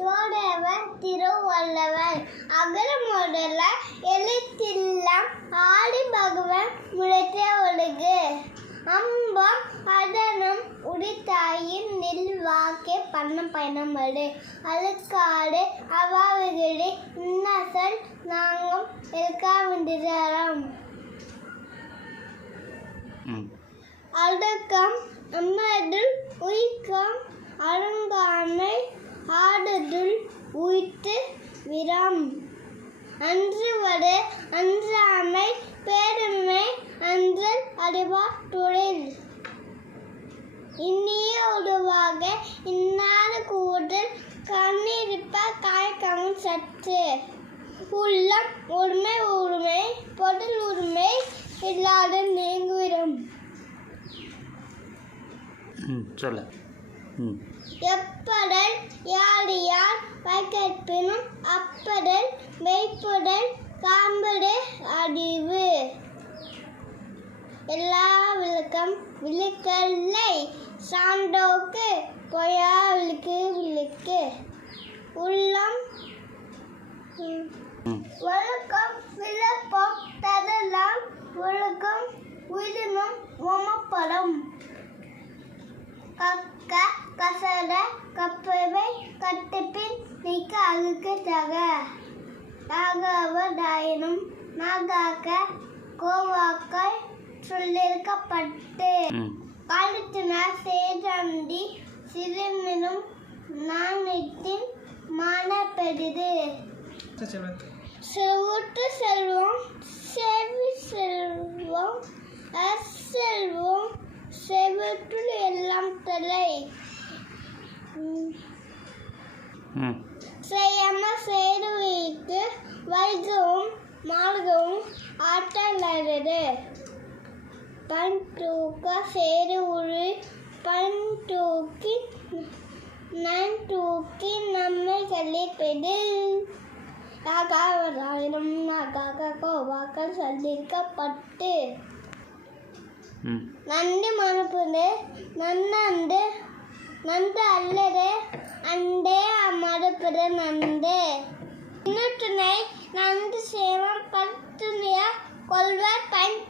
யோடவர் திருவள்ளுவர் அகர முதல எழுத்தெல்லாம் ஆடி பகவன் முளைத்தே ஒழுகு அம்பம் அதனம் உடித்தாயின் நெல் வாக்கே பண்ணம் பயணமடு அழுக்காடு அவாவுகளே இன்னசல் நாங்கும் எழுக்காவின்றாம் அடக்கம் அம்மதுள் உயிக்கம் அருங்கானை ஆடுதுள் உயித்து விரம் அன்றுவடு அன்றாமை பேருமை அன்றல் அடிவா தொழில் இந்நிய உருவாக இன்னாத கூடல் கண்ணிருப்ப காய்கமும் சற்று உள்ளம் உரிமை பொருள் உரிமை இல்லாத நீங்குவிடும் சொல்ல எப்படல் யார் வைக்கற்பினும் அப்படல் மெய்ப்படல் காம்படு அறிவு எல்லா விளக்கம் விளக்கல்லை சான்றோக்கு பொய்யா விளக்கு உள்ளம் ஒழுக்கம் விளப்பம் தரலாம் ஒழுக்கம் உயிரினும் ஓமப்படும் கக்க கசட கப்பவை கட்டுப்பின் நீக்க அழுக்கு தக நாகவதாயினும் நாகாக்க கோவாக்கள் சொல்லிருக்கப்பட்டு காலத்தினார் சேதந்தி சிறுமினும் நாணயத்தின் மான பெரிது செல்வத்து செல்வம் செவி செல்வம் அசெல்வம் செவற்றுள் எல்லாம் தலை செய்யாம சேருவிக்கு வைகவும் மார்கவும் ஆட்டலாடுது பண் தூக்க சேரு உரு பண் தூக்கி நன் தூக்கி நம்மை கழிப்பது நாகாவதாயிரம் நாகாக கோவாக்கள் சொல்லிருக்கப்பட்டு நன்றி மறுப்புது நன்னந்து நந்து அல்லது அண்டே மறுப்புது நந்து இன்னொற்றுனை நந்து சேவம் பத்துணைய கொள்வர் பயன்